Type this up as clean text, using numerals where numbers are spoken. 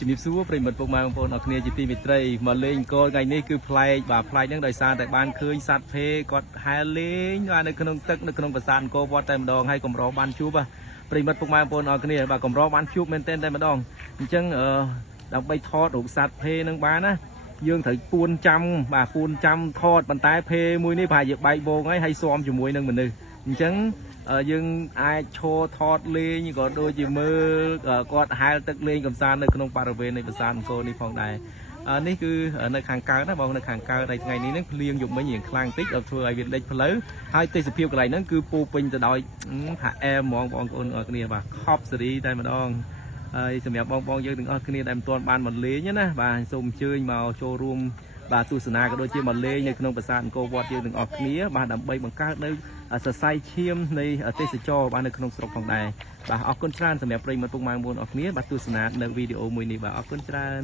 ជំរាបសួរប្រិមត្តពុកម៉ែបងប្អូនអរគ្នាជាទីមេត្រីមកលេងកូនថ្ងៃនេះគឺប្លែកបាទប្លែកហ្នឹងដោយសារតែបានឃើញសត្វភេគាត់ហែលលេងបាទនៅក្នុងទឹកនៅក្នុងប្រាសាទអង្គរវត្តតែម្ដងហើយកម្របានជួបប្រិមត្តពុកម៉ែបងប្អូនអរគ្នាបាទកម្របានជួបមែនតែម្ដងអញ្ចឹងដើម្បីថតរូបសត្វភេនឹងបានណាយើងត្រូវពួនចាំបាទពួនចាំថតប៉ុន្តែភេមួយនេះប្រហែលជាបែកវងហើយស៊ាំជាមួយនឹងមនុស្សអញ្ចឹងយើងអាចឈរថតលេងក៏ដូចជាមើលគាត់ហែលទឹកលេងកំសាន្តនៅក្នុងបរិវេណនៃប្រាសាទអង្គរនេះផងដែរនេះគឺនៅខាងកើតណាបងនៅខាងកើតហើយថ្ងៃនេះនឹងភ្លៀងយប់មិញរៀងខ្លាំងតិចដល់ធ្វើឲ្យវាលិចផ្លូវហើយទេសភាពកន្លែងហ្នឹងគឺពោពេញទៅដោយថាអែមហ្មងបងប្អូនអរគ្នាបាទខប់សេរីតែម្ដងហើយសម្រាប់បងប្អូនយើងទាំងអស់គ្នាដែលមិនទាន់បានមកលេងណាបាទសូមអញ្ជើញមកចូលរួមបាទទស្សនាក៏ដូចជាមកលេងនៅក្នុងប្រាសាទអង្គរវត្តយើងទាំងអស់គ្នាបាទដើម្បីបង្កើតនៅសរសៃឈាមនៃទេសចរបាទនៅក្នុងស្រុកផងដែរបាទអរគុណច្រើនសម្រាប់ប្រិយមិត្តពុកម៉ែបងប្អូនអរគ្នាបាទទស្សនានៅវីដេអូមួយនេះបាទអរគុណច្រើន